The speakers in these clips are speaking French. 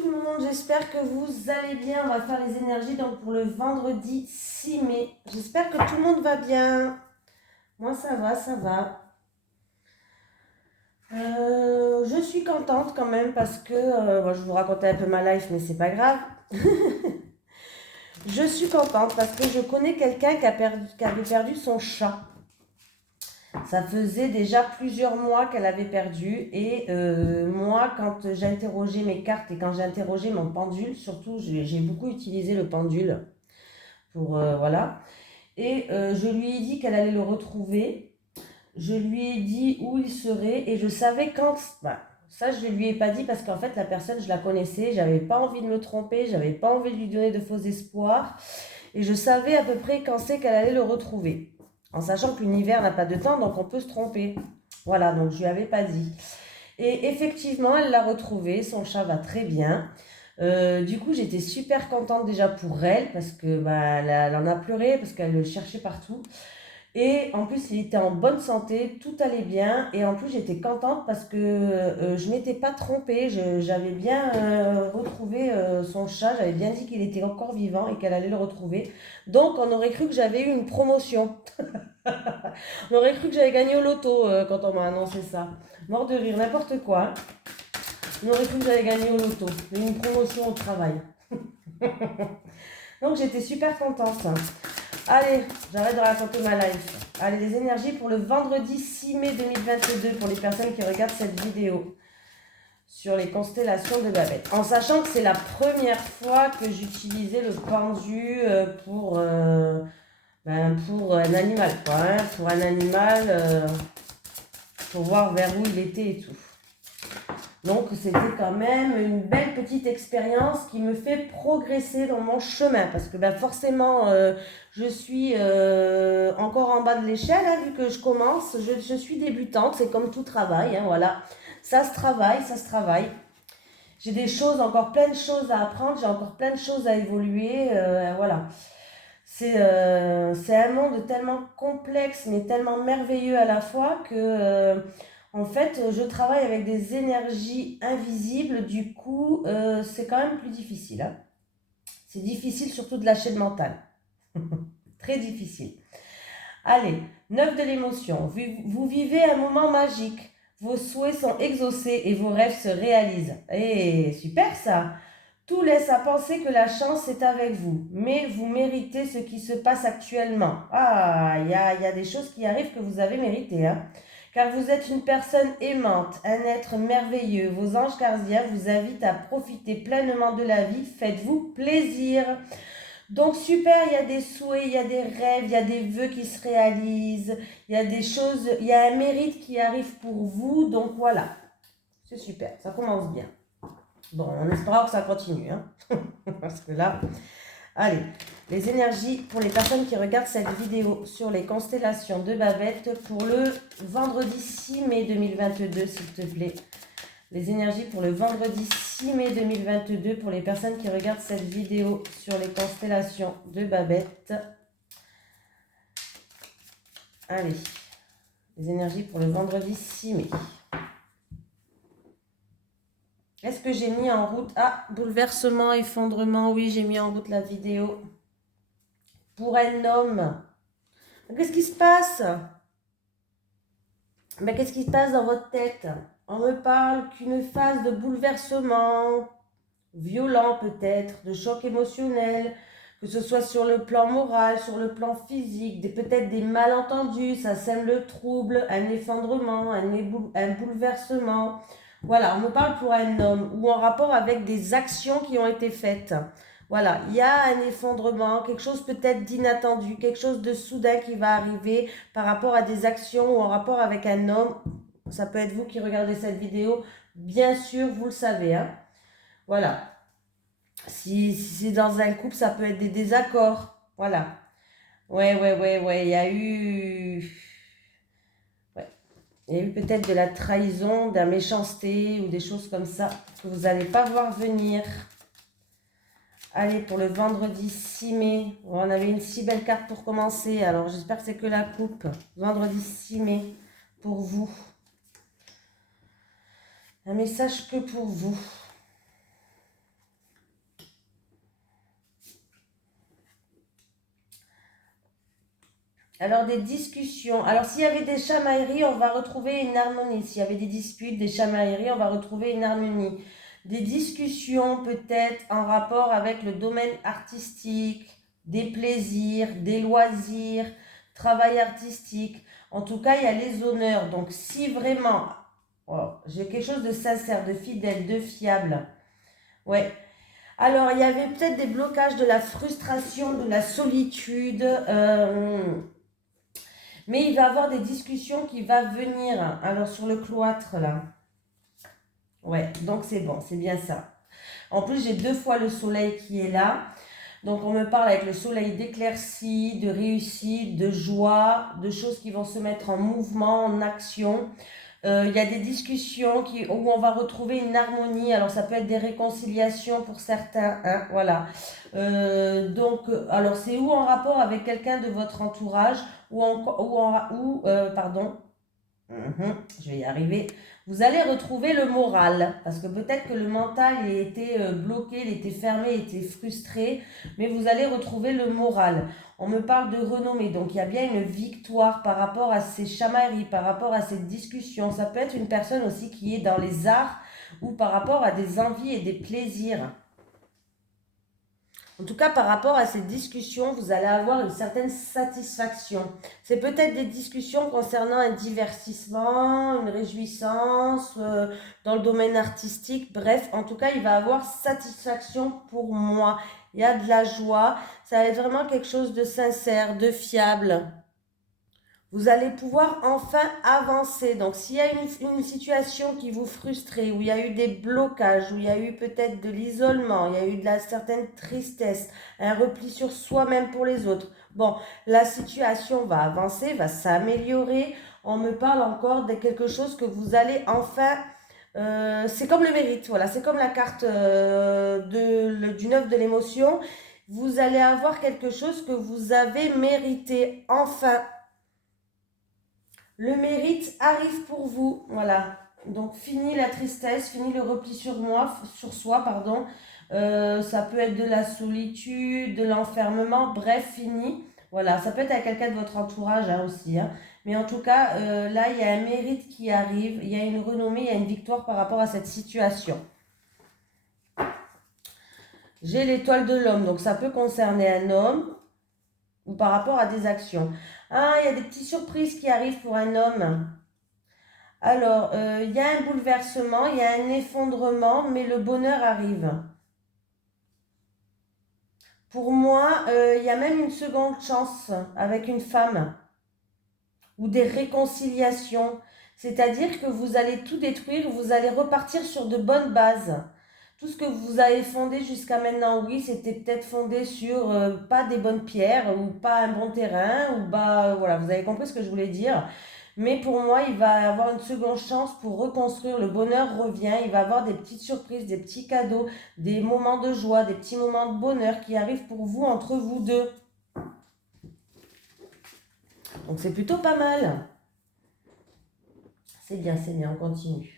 tout le monde, j'espère que vous allez bien. On va faire les énergies donc pour le vendredi 6 mai. J'espère que tout le monde va bien. Moi ça va, ça va. Je suis contente quand même parce que, je vous racontais un peu ma life mais c'est pas grave. Je suis contente parce que je connais quelqu'un qui avait perdu son chat. Ça faisait déjà plusieurs mois qu'elle avait perdu et moi quand j'ai interrogé mes cartes et quand j'ai interrogé mon pendule, surtout j'ai beaucoup utilisé le pendule pour voilà, et je lui ai dit qu'elle allait le retrouver, je lui ai dit où il serait et je savais quand, bah, ça je ne lui ai pas dit parce qu'en fait la personne je la connaissais, j'avais pas envie de me tromper, j'avais pas envie de lui donner de faux espoirs et je savais à peu près quand c'est qu'elle allait le retrouver. En sachant que l'univers n'a pas de temps, donc on peut se tromper. Voilà, donc je lui avais pas dit. Et effectivement, elle l'a retrouvé, son chat va très bien. Du coup, j'étais super contente déjà pour elle, parce que elle en a pleuré, parce qu'elle le cherchait partout. Et en plus, il était en bonne santé, tout allait bien. Et en plus, j'étais contente parce que je ne m'étais pas trompée. J'avais bien retrouvé son chat. J'avais bien dit qu'il était encore vivant et qu'elle allait le retrouver. Donc, on aurait cru que j'avais eu une promotion. On aurait cru que j'avais gagné au loto quand on m'a annoncé ça. Mort de rire, n'importe quoi, hein. On aurait cru que j'avais gagné au loto. Une promotion au travail. Donc, j'étais super contente. Allez, j'arrête de raconter ma life. Allez, les énergies pour le vendredi 6 mai 2022 pour les personnes qui regardent cette vidéo sur les constellations de Babette. En sachant que c'est la première fois que j'utilisais le pendu pour un animal, quoi. Hein, pour un animal, pour voir vers où il était et tout. Donc c'était quand même une belle petite expérience qui me fait progresser dans mon chemin parce que forcément je suis encore en bas de l'échelle, hein, vu que je commence, je suis débutante, c'est comme tout travail, hein, voilà, ça se travaille, ça se travaille. J'ai des choses, encore plein de choses à apprendre, j'ai encore plein de choses à évoluer, voilà. C'est un monde tellement complexe mais tellement merveilleux à la fois que en fait je travaille avec des énergies invisibles, du coup c'est quand même plus difficile, hein. C'est difficile surtout de lâcher le mental. Très difficile. Allez, 9 de l'émotion. Vous vivez un moment magique. Vos souhaits sont exaucés et vos rêves se réalisent. Eh, super ça! Tout laisse à penser que la chance est avec vous, mais vous méritez ce qui se passe actuellement. Ah, il y a des choses qui arrivent que vous avez méritées, hein. Car vous êtes une personne aimante, un être merveilleux. Vos anges gardiens vous invitent à profiter pleinement de la vie. Faites-vous plaisir. Donc super, il y a des souhaits, il y a des rêves, il y a des vœux qui se réalisent, il y a des choses, il y a un mérite qui arrive pour vous. Donc voilà, c'est super, ça commence bien. Bon, on espère que ça continue, hein. Parce que là, allez, les énergies pour les personnes qui regardent cette vidéo sur les constellations de Babette pour le vendredi 6 mai 2022, s'il te plaît. Les énergies pour le vendredi 6 mai 2022 pour les personnes qui regardent cette vidéo sur les constellations de Babette. Allez, les énergies pour le vendredi 6 mai. Est-ce que j'ai mis en route... Ah, bouleversement, effondrement, oui, j'ai mis en route la vidéo. Pour un homme. Qu'est-ce qui se passe? Mais qu'est-ce qui se passe dans votre tête? On me parle qu'une phase de bouleversement, violent peut-être, de choc émotionnel, que ce soit sur le plan moral, sur le plan physique, peut-être des malentendus, ça sème le trouble, un effondrement, un bouleversement. Voilà, on me parle pour un homme ou en rapport avec des actions qui ont été faites. Voilà, il y a un effondrement, quelque chose peut-être d'inattendu, quelque chose de soudain qui va arriver par rapport à des actions ou en rapport avec un homme. Ça peut être vous qui regardez cette vidéo, bien sûr, vous le savez, hein. Voilà. Si c'est dans un couple, ça peut être des désaccords. Voilà. Ouais. Il y a eu... Ouais. Il y a eu peut-être de la trahison, de la méchanceté ou des choses comme ça que vous n'allez pas voir venir. Allez, pour le vendredi 6 mai. On avait une si belle carte pour commencer. Alors, j'espère que c'est que la coupe. Vendredi 6 mai pour vous. Un message que pour vous. Alors, des discussions. Alors, s'il y avait des chamailleries, on va retrouver une harmonie. S'il y avait des disputes, des chamailleries, on va retrouver une harmonie. Des discussions peut-être en rapport avec le domaine artistique, des plaisirs, des loisirs, travail artistique. En tout cas, il y a les honneurs. Donc, si vraiment j'ai quelque chose de sincère, de fidèle, de fiable, ouais. Alors, il y avait peut-être des blocages de la frustration, de la solitude. Mais il va y avoir des discussions qui vont venir. Alors, sur le cloître, là. Ouais, donc c'est bon, c'est bien ça. En plus, j'ai 2 fois le soleil qui est là. Donc, on me parle avec le soleil d'éclaircie, de réussite, de joie, de choses qui vont se mettre en mouvement, en action. Il y a des discussions où on va retrouver une harmonie. Alors, ça peut être des réconciliations pour certains, hein, voilà. Alors, c'est ou en rapport avec quelqu'un de votre entourage, pardon, je vais y arriver. Vous allez retrouver le moral, parce que peut-être que le mental il était bloqué, il était fermé, il était frustré, mais vous allez retrouver le moral. On me parle de renommée, donc il y a bien une victoire par rapport à ces chamailleries, par rapport à cette discussion. Ça peut être une personne aussi qui est dans les arts ou par rapport à des envies et des plaisirs. En tout cas, par rapport à ces discussions, vous allez avoir une certaine satisfaction. C'est peut-être des discussions concernant un divertissement, une réjouissance, dans le domaine artistique. Bref, en tout cas, il va avoir satisfaction pour moi. Il y a de la joie. Ça va être vraiment quelque chose de sincère, de fiable. Vous allez pouvoir enfin avancer. Donc, s'il y a une situation qui vous frustrait, où il y a eu des blocages, où il y a eu peut-être de l'isolement, il y a eu de la certaine tristesse, un repli sur soi-même pour les autres. Bon, la situation va avancer, va s'améliorer. On me parle encore de quelque chose que vous allez enfin... c'est comme le mérite, voilà, c'est comme la carte du 9 de l'émotion. Vous allez avoir quelque chose que vous avez mérité, enfin. Le mérite arrive pour vous, voilà. Donc fini la tristesse, fini le repli sur soi, pardon. Ça peut être de la solitude, de l'enfermement, bref, fini. Voilà, ça peut être à quelqu'un de votre entourage hein, aussi. Hein. Mais en tout cas, là, il y a un mérite qui arrive, il y a une renommée, il y a une victoire par rapport à cette situation. J'ai l'étoile de l'homme, donc ça peut concerner un homme ou par rapport à des actions. Ah, il y a des petites surprises qui arrivent pour un homme. Alors, il y a un bouleversement, il y a un effondrement, mais le bonheur arrive. Pour moi, il y a même une seconde chance avec une femme ou des réconciliations. C'est-à-dire que vous allez tout détruire, vous allez repartir sur de bonnes bases. Tout ce que vous avez fondé jusqu'à maintenant, oui, c'était peut-être fondé sur pas des bonnes pierres ou pas un bon terrain ou pas, voilà, vous avez compris ce que je voulais dire. Mais pour moi, il va avoir une seconde chance pour reconstruire. Le bonheur revient. Il va avoir des petites surprises, des petits cadeaux, des moments de joie, des petits moments de bonheur qui arrivent pour vous, entre vous deux. Donc c'est plutôt pas mal. C'est bien, on continue.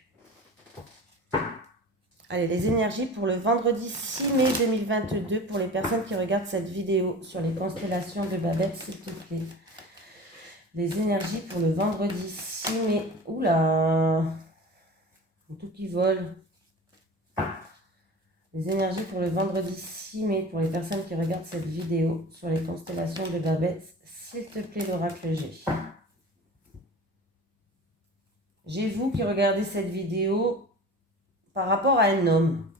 Allez, les énergies pour le vendredi 6 mai 2022 pour les personnes qui regardent cette vidéo sur les constellations de Babette, s'il te plaît. Les énergies pour le vendredi 6 mai. Oula, tout qui vole. Les énergies pour le vendredi 6 mai pour les personnes qui regardent cette vidéo sur les constellations de Babette, s'il te plaît, l'oracle G. J'ai vous qui regardez cette vidéo par rapport à un homme.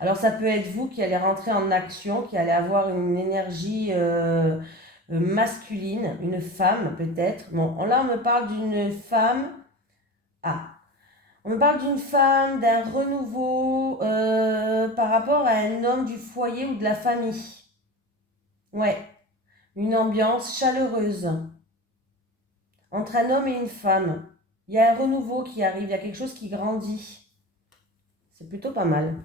Alors ça peut être vous qui allez rentrer en action, qui allez avoir une énergie masculine, une femme peut-être. Bon, là on me parle d'une femme. Ah, on me parle d'une femme, d'un renouveau par rapport à un homme du foyer ou de la famille. Ouais, une ambiance chaleureuse entre un homme et une femme. Il y a un renouveau qui arrive, il y a quelque chose qui grandit. C'est plutôt pas mal.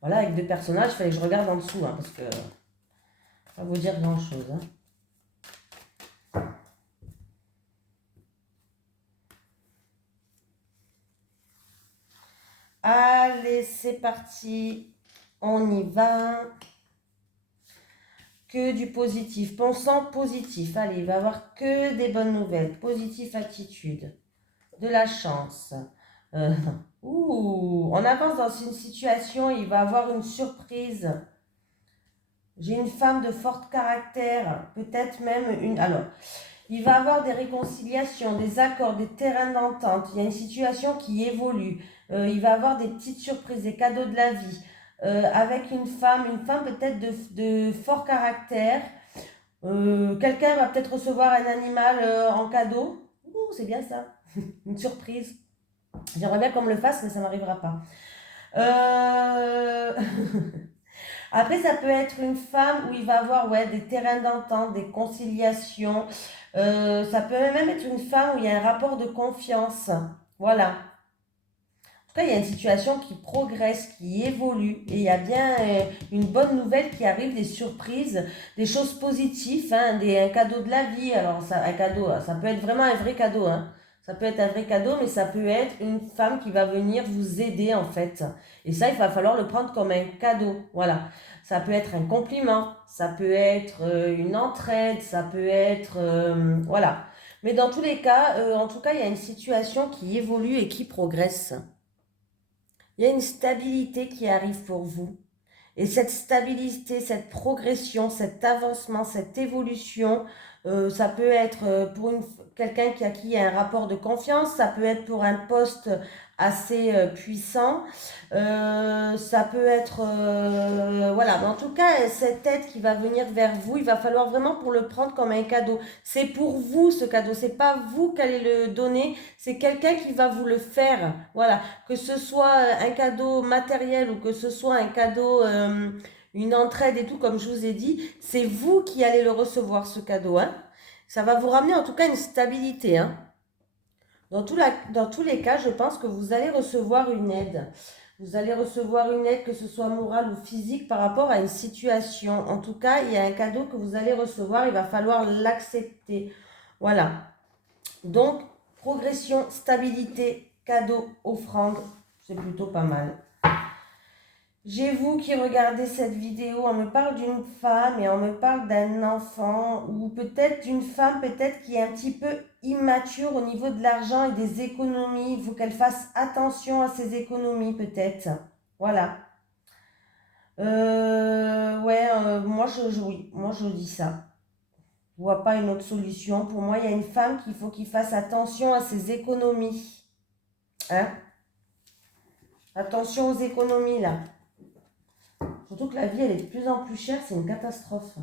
Voilà, avec 2 personnages, il fallait que je regarde en dessous, hein, parce que ça va vous dire grand-chose. Hein. Allez, c'est parti. On y va. que du positif. Pensant positif. Allez, il va avoir que des bonnes nouvelles. Positive attitude. De la chance. On avance dans une situation, il va avoir une surprise. J'ai une femme de fort caractère, peut-être même une... Alors, il va avoir des réconciliations, des accords, des terrains d'entente. Il y a une situation qui évolue. Il va avoir des petites surprises, des cadeaux de la vie. Avec une femme peut-être de fort caractère. Quelqu'un va peut-être recevoir un animal en cadeau. Ouh, c'est bien ça. Une surprise. J'aimerais bien qu'on me le fasse, mais ça n'arrivera pas. Après, ça peut être une femme où il va avoir des terrains d'entente, des conciliations. Ça peut même être une femme où il y a un rapport de confiance. Voilà. En tout cas, il y a une situation qui progresse, qui évolue. Et il y a bien une bonne nouvelle qui arrive, des surprises, des choses positives, hein, un cadeau de la vie. Alors, un cadeau, ça peut être vraiment un vrai cadeau. Hein. Ça peut être un vrai cadeau, mais ça peut être une femme qui va venir vous aider, en fait. Et ça, il va falloir le prendre comme un cadeau. Voilà. Ça peut être un compliment, ça peut être une entraide, ça peut être... voilà. Mais dans tous les cas, en tout cas, il y a une situation qui évolue et qui progresse. Il y a une stabilité qui arrive pour vous. Et cette stabilité, cette progression, cet avancement, cette évolution, ça peut être pour quelqu'un qui a acquis un rapport de confiance, ça peut être pour un poste assez puissant, ça peut être... voilà, mais en tout cas, cette aide qui va venir vers vous, il va falloir vraiment pour le prendre comme un cadeau. C'est pour vous ce cadeau, c'est pas vous qui allez le donner, c'est quelqu'un qui va vous le faire. Voilà, que ce soit un cadeau matériel ou que ce soit un cadeau, une entraide et tout, comme je vous ai dit, c'est vous qui allez le recevoir, ce cadeau. Hein. Ça va vous ramener en tout cas une stabilité. Hein. Dans tous les cas, je pense que vous allez recevoir une aide. Vous allez recevoir une aide, que ce soit morale ou physique, par rapport à une situation. En tout cas, il y a un cadeau que vous allez recevoir, il va falloir l'accepter. Voilà. Donc, progression, stabilité, cadeau, offrande, c'est plutôt pas mal. J'ai vous qui regardez cette vidéo, on me parle d'une femme et on me parle d'un enfant ou peut-être d'une femme peut-être qui est un petit peu immature au niveau de l'argent et des économies. Il faut qu'elle fasse attention à ses économies peut-être. Voilà. Oui, moi je dis ça. Je vois pas une autre solution. Pour moi, il y a une femme qu'il faut qu'il fasse attention à ses économies. Hein? Attention aux économies là. Surtout que la vie, elle est de plus en plus chère, c'est une catastrophe.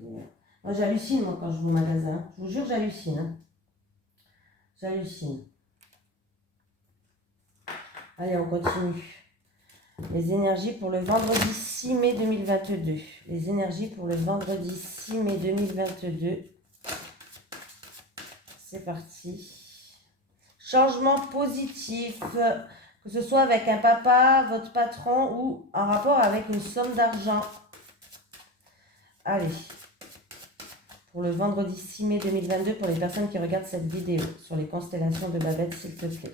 Moi, j'hallucine, moi, quand je vais au magasin. Je vous jure, j'hallucine. Hein. J'hallucine. Allez, on continue. Les énergies pour le vendredi 6 mai 2022. Les énergies pour le vendredi 6 mai 2022. C'est parti. Changement positif. Que ce soit avec un papa, votre patron ou en rapport avec une somme d'argent. Allez. Pour le vendredi 6 mai 2022, pour les personnes qui regardent cette vidéo sur les constellations de Babette, s'il te plaît.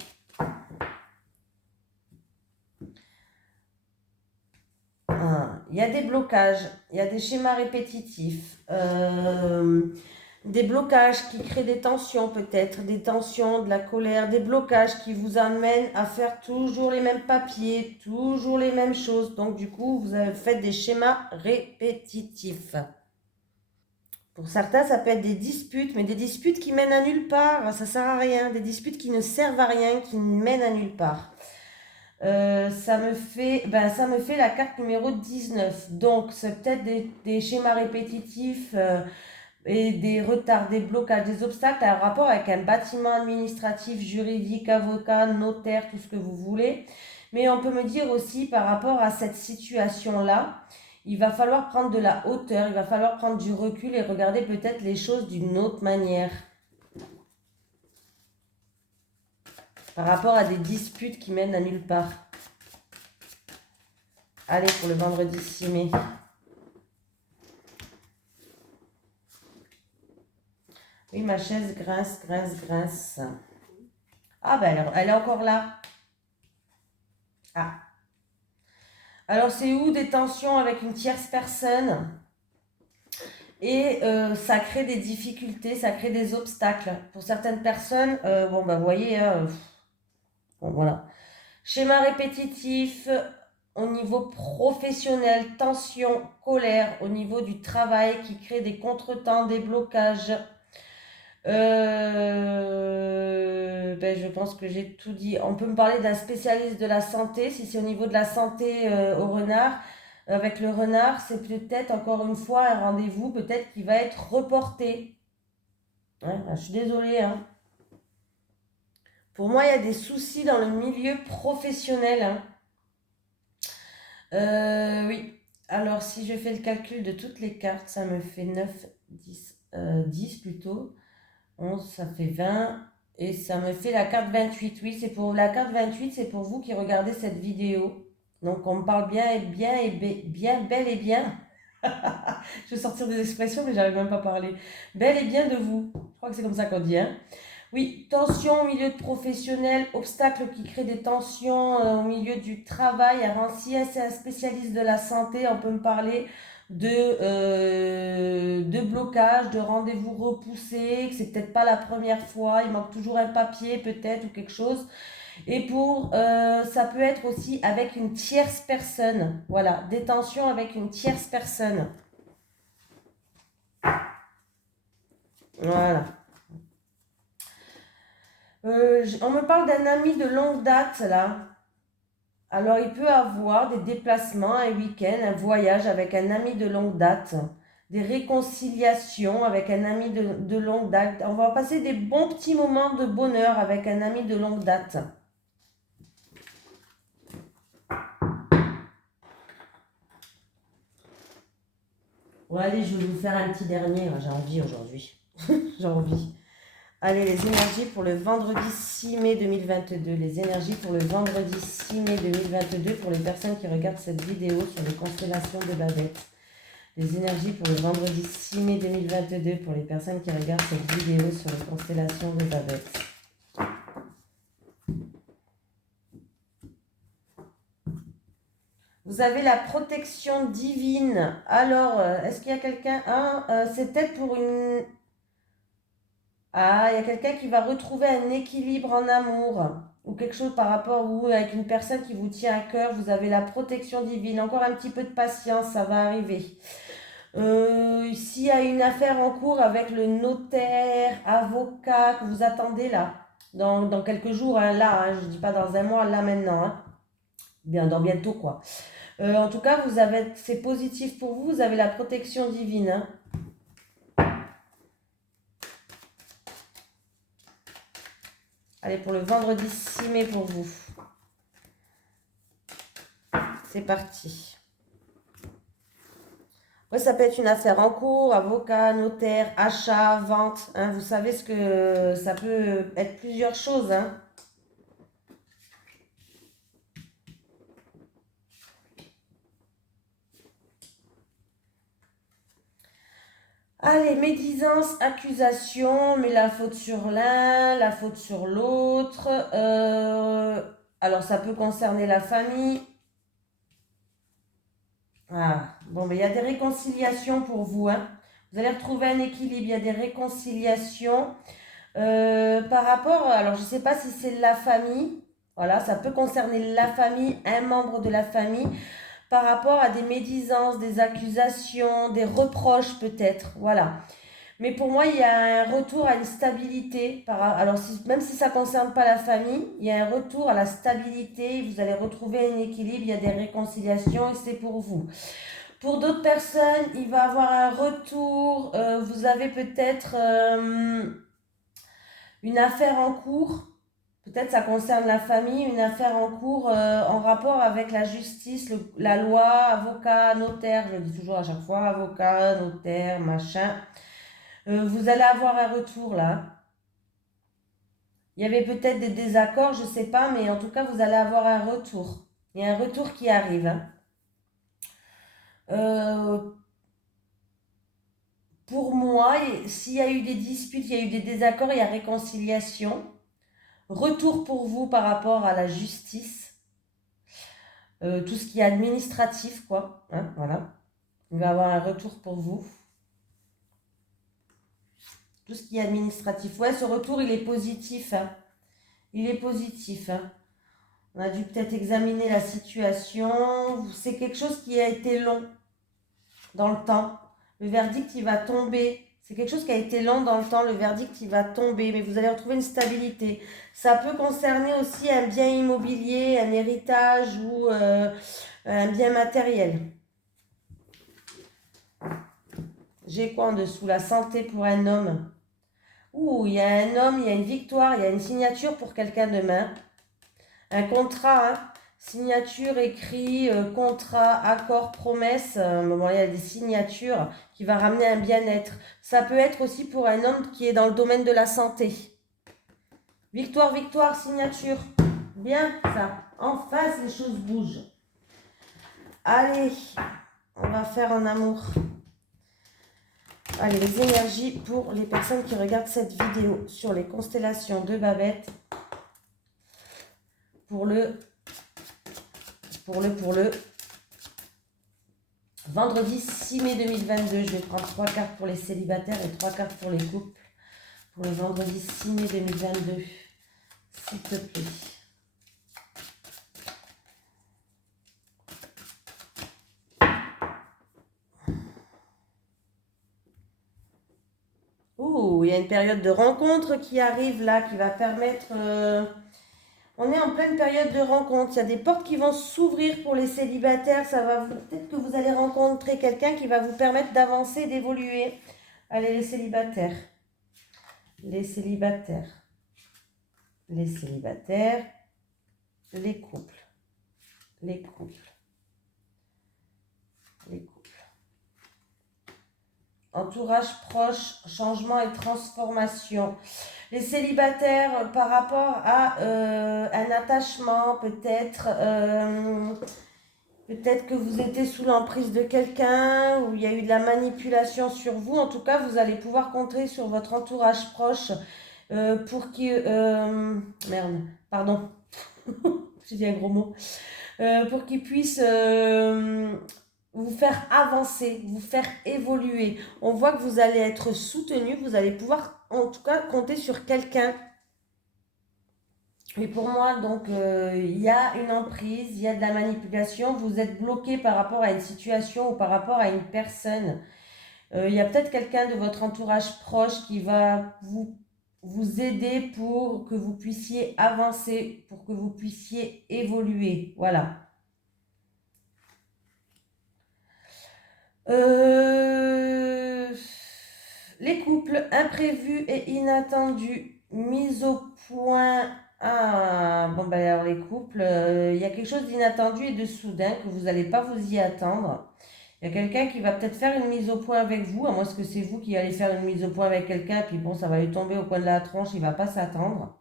Il y a des blocages, il y a des schémas répétitifs, des blocages qui créent des tensions peut-être, des tensions, de la colère, des blocages qui vous amènent à faire toujours les mêmes papiers, toujours les mêmes choses. Donc du coup, vous faites des schémas répétitifs. Pour certains, ça peut être des disputes, mais des disputes qui mènent à nulle part, ça ne sert à rien, des disputes qui ne servent à rien, qui mènent à nulle part. Ça me fait la carte numéro 19. Donc, c'est peut-être des schémas répétitifs et des retards, des blocages, des obstacles en rapport avec un bâtiment administratif, juridique, avocat, notaire, tout ce que vous voulez. Mais on peut me dire aussi par rapport à cette situation-là, il va falloir prendre de la hauteur, il va falloir prendre du recul et regarder peut-être les choses d'une autre manière. Par rapport à des disputes qui mènent à nulle part. Allez, pour le vendredi 6 mai. Oui, ma chaise grince, grince, grince. Ah, ben elle est encore là. Ah. Alors, c'est où des tensions avec une tierce personne et ça crée des difficultés, ça crée des obstacles. Pour certaines personnes, bon, bah, vous voyez, hein, bon, voilà. Schéma répétitif au niveau professionnel, tension, colère au niveau du travail qui crée des contretemps, des blocages. Ben, je pense que j'ai tout dit. On peut me parler d'un spécialiste de la santé. Si c'est au niveau de la santé au renard, avec le renard, c'est peut-être encore une fois un rendez-vous, peut-être qui va être reporté. Ouais, je suis désolée, hein. Pour moi, il y a des soucis dans le milieu professionnel, hein. Oui. Alors, si je fais le calcul de toutes les cartes, ça me fait 9, 10, 10 plutôt. 11, ça fait 20. Et ça me fait la carte 28. Oui, c'est pour la carte 28, c'est pour vous qui regardez cette vidéo. Donc, on me parle bien et bien et bien, bel et bien. Je vais sortir des expressions, mais j'arrive même pas à parler. Bel et bien de vous. Je crois que c'est comme ça qu'on dit, hein. Oui, tension au milieu de professionnel, obstacles qui créent des tensions au milieu du travail. Alors, si c'est un spécialiste de la santé, on peut me parler de blocage, de rendez-vous repoussés, que c'est peut-être pas la première fois, il manque toujours un papier peut-être ou quelque chose. Et ça peut être aussi avec une tierce personne. Voilà, des tensions avec une tierce personne. Voilà. On me parle d'un ami de longue date là. Alors il peut avoir des déplacements, un week-end, un voyage avec un ami de longue date, des réconciliations avec un ami de longue date. On va passer des bons petits moments de bonheur avec un ami de longue date. Bon allez, je vais vous faire un petit dernier, j'ai envie aujourd'hui. J'ai envie. Allez, les énergies pour le vendredi 6 mai 2022. Les énergies pour le vendredi 6 mai 2022 pour les personnes qui regardent cette vidéo sur les constellations de Babette. Les énergies pour le vendredi 6 mai 2022 pour les personnes qui regardent cette vidéo sur les constellations de Babette. Vous avez la protection divine. Alors, est-ce qu'il y a quelqu'un... c'est peut-être pour une... Ah, il y a quelqu'un qui va retrouver un équilibre en amour ou quelque chose par rapport ou avec une personne qui vous tient à cœur. Vous avez la protection divine. Encore un petit peu de patience, ça va arriver. S'il y a une affaire en cours avec le notaire, avocat que vous attendez là, dans quelques jours, hein, là, hein, je ne dis pas dans un mois, là maintenant, hein, bien dans bientôt quoi. En tout cas, c'est positif pour vous, vous avez la protection divine. Hein. Allez, pour le vendredi 6 mai pour vous. C'est parti. Ouais, ça peut être une affaire en cours, avocat, notaire, achat, vente. Hein, vous savez ce que ça peut être plusieurs choses. Hein. Allez, médisance, accusation, mais la faute sur l'un, la faute sur l'autre. Alors, ça peut concerner la famille. Ah, bon, mais il y a des réconciliations pour vous. Hein. Vous allez retrouver un équilibre, il y a des réconciliations. Par rapport, alors je ne sais pas si c'est la famille. Voilà, ça peut concerner la famille, un membre de la famille. Par rapport à des médisances, des accusations, des reproches peut-être. Voilà. Mais pour moi, il y a un retour à une stabilité. Alors, même si ça ne concerne pas la famille, il y a un retour à la stabilité. Vous allez retrouver un équilibre, il y a des réconciliations et c'est pour vous. Pour d'autres personnes, il va y avoir un retour. Vous avez peut-être une affaire en cours. Peut-être ça concerne la famille, une affaire en cours en rapport avec la justice, la loi, avocat, notaire. Je le dis toujours à chaque fois, avocat, notaire, machin. Vous allez avoir un retour là. Il y avait peut-être des désaccords, je ne sais pas, mais en tout cas, vous allez avoir un retour. Il y a un retour qui arrive. Hein. Pour moi, s'il y a eu des disputes, il y a eu des désaccords, il y a réconciliation. Retour pour vous par rapport à la justice. tout ce qui est administratif, quoi. Hein, voilà. Il va y avoir un retour pour vous. Tout ce qui est administratif. Ouais, ce retour, il est positif. Hein. Il est positif. Hein. On a dû peut-être examiner la situation. C'est quelque chose qui a été long dans le temps. Le verdict, il va tomber. C'est quelque chose qui a été long dans le temps. Le verdict, il va tomber. Mais vous allez retrouver une stabilité. Ça peut concerner aussi un bien immobilier, un héritage ou un bien matériel. J'ai quoi en dessous? La santé pour un homme. Ouh, il y a un homme, il y a une victoire, il y a une signature pour quelqu'un demain. Un contrat, hein. Signature, écrit, contrat, accord, promesse. Bon, il y a des signatures qui va ramener un bien-être. Ça peut être aussi pour un homme qui est dans le domaine de la santé. Victoire, victoire, signature. Bien, ça. En face, les choses bougent. Allez, on va faire un amour. Allez, les énergies pour les personnes qui regardent cette vidéo sur les constellations de Babette. Pour le vendredi 6 mai 2022. Je vais prendre 3 cartes pour les célibataires et 3 cartes pour les couples. Pour le vendredi 6 mai 2022. S'il te plaît. Ouh, il y a une période de rencontre qui arrive là, qui va permettre... on est en pleine période de rencontre. Il y a des portes qui vont s'ouvrir pour les célibataires. Ça va peut-être que vous allez rencontrer quelqu'un qui va vous permettre d'avancer, d'évoluer. Allez, les célibataires. Les célibataires. Les célibataires. Les couples. Les couples. Les couples. Entourage proche, changement et transformation. Les célibataires par rapport à un attachement, peut-être que vous étiez sous l'emprise de quelqu'un, ou il y a eu de la manipulation sur vous. En tout cas, vous allez pouvoir compter sur votre entourage proche pour qu'il... merde, pardon, j'ai dit un gros mot. Pour qu'il puisse vous faire avancer, vous faire évoluer. On voit que vous allez être soutenu, vous allez pouvoir en tout cas compter sur quelqu'un. Mais pour moi, donc, il y a une emprise, il y a de la manipulation, vous êtes bloqué par rapport à une situation ou par rapport à une personne. Il y a peut-être quelqu'un de votre entourage proche qui va vous aider pour que vous puissiez avancer, pour que vous puissiez évoluer. Voilà. Les couples imprévus et inattendus, mis au point. Ah, bon, ben alors les couples, il y a quelque chose d'inattendu et de soudain que vous n'allez pas vous y attendre. Il y a quelqu'un qui va peut-être faire une mise au point avec vous, à moins que c'est vous qui allez faire une mise au point avec quelqu'un, puis bon, ça va lui tomber au coin de la tronche, il ne va pas s'attendre.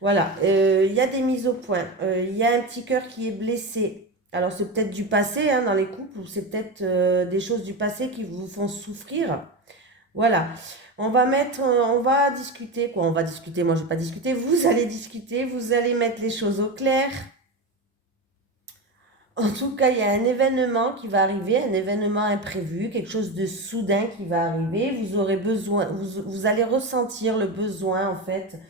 Voilà, il y a des mises au point. Il y a un petit cœur qui est blessé. Alors, c'est peut-être du passé hein, dans les couples, ou c'est peut-être des choses du passé qui vous font souffrir. Voilà. On va discuter, quoi. On va discuter, moi je ne vais pas discuter. Vous allez discuter, vous allez mettre les choses au clair. En tout cas, il y a un événement qui va arriver, un événement imprévu, quelque chose de soudain qui va arriver. Vous aurez besoin, vous allez ressentir le besoin, en fait,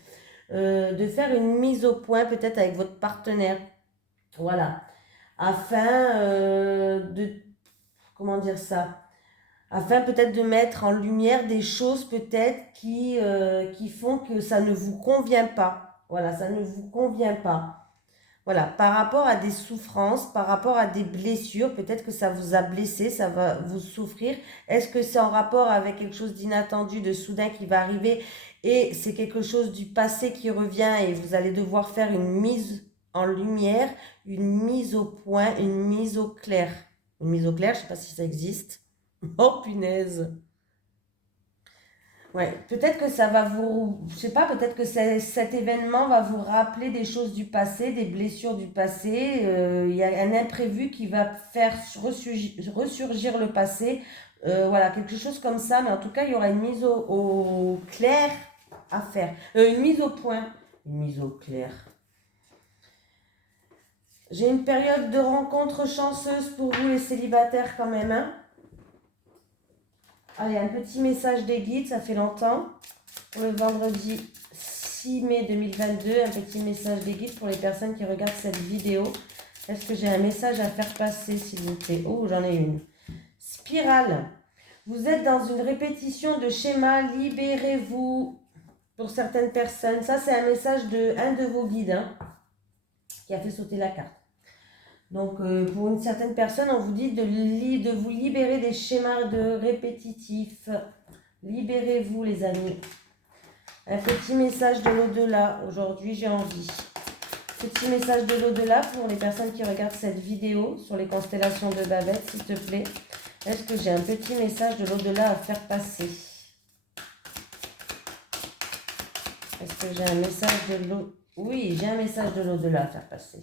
de faire une mise au point, peut-être avec votre partenaire. Voilà. Afin de, comment dire ça? Afin peut-être de mettre en lumière des choses peut-être qui font que ça ne vous convient pas. Voilà, ça ne vous convient pas. Voilà, par rapport à des souffrances, par rapport à des blessures, peut-être que ça vous a blessé, ça va vous souffrir. Est-ce que c'est en rapport avec quelque chose d'inattendu, de soudain qui va arriver et c'est quelque chose du passé qui revient et vous allez devoir faire une mise en lumière, une mise au point, une mise au clair. Une mise au clair, je ne sais pas si ça existe. Oh punaise! Ouais, peut-être que ça va vous, je sais pas, peut-être que cet événement va vous rappeler des choses du passé, des blessures du passé. Il y a un imprévu qui va faire ressurgir le passé. Voilà, quelque chose comme ça. Mais en tout cas, il y aura une mise au clair à faire. Une mise au point. Une mise au clair. J'ai une période de rencontre chanceuse pour vous les célibataires quand même. Hein. Allez, un petit message des guides, ça fait longtemps. Pour le vendredi 6 mai 2022, un petit message des guides pour les personnes qui regardent cette vidéo. Est-ce que j'ai un message à faire passer, s'il vous plaît? Oh, j'en ai une. Spirale. Vous êtes dans une répétition de schéma, libérez-vous pour certaines personnes. Ça, c'est un message de un de vos guides hein, qui a fait sauter la carte. Donc, pour une certaine personne, on vous dit de vous libérer des schémas de répétitifs. Libérez-vous, les amis. Un petit message de l'au-delà. Aujourd'hui, j'ai envie. Petit message de l'au-delà pour les personnes qui regardent cette vidéo sur les constellations de Babette, s'il te plaît. Est-ce que j'ai un petit message de l'au-delà à faire passer? Est-ce que j'ai un message de l'au... Oui, j'ai un message de l'au-delà à faire passer.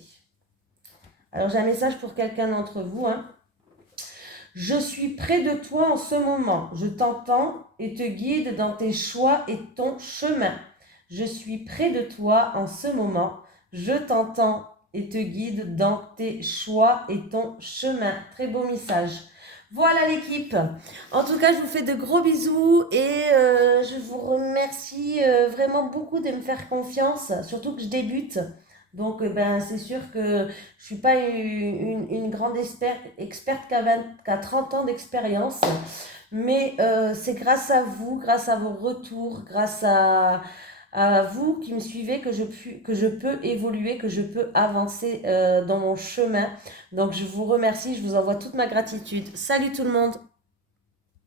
Alors, j'ai un message pour quelqu'un d'entre vous. Hein. Je suis près de toi en ce moment. Je t'entends et te guide dans tes choix et ton chemin. Je suis près de toi en ce moment. Je t'entends et te guide dans tes choix et ton chemin. Très beau message. Voilà l'équipe. En tout cas, je vous fais de gros bisous et je vous remercie vraiment beaucoup de me faire confiance, surtout que je débute. Donc, c'est sûr que je ne suis pas une grande experte qui a 30 ans d'expérience, mais c'est grâce à vous, grâce à vos retours, grâce à vous qui me suivez que je peux évoluer, que je peux avancer dans mon chemin. Donc, je vous remercie, je vous envoie toute ma gratitude. Salut tout le monde!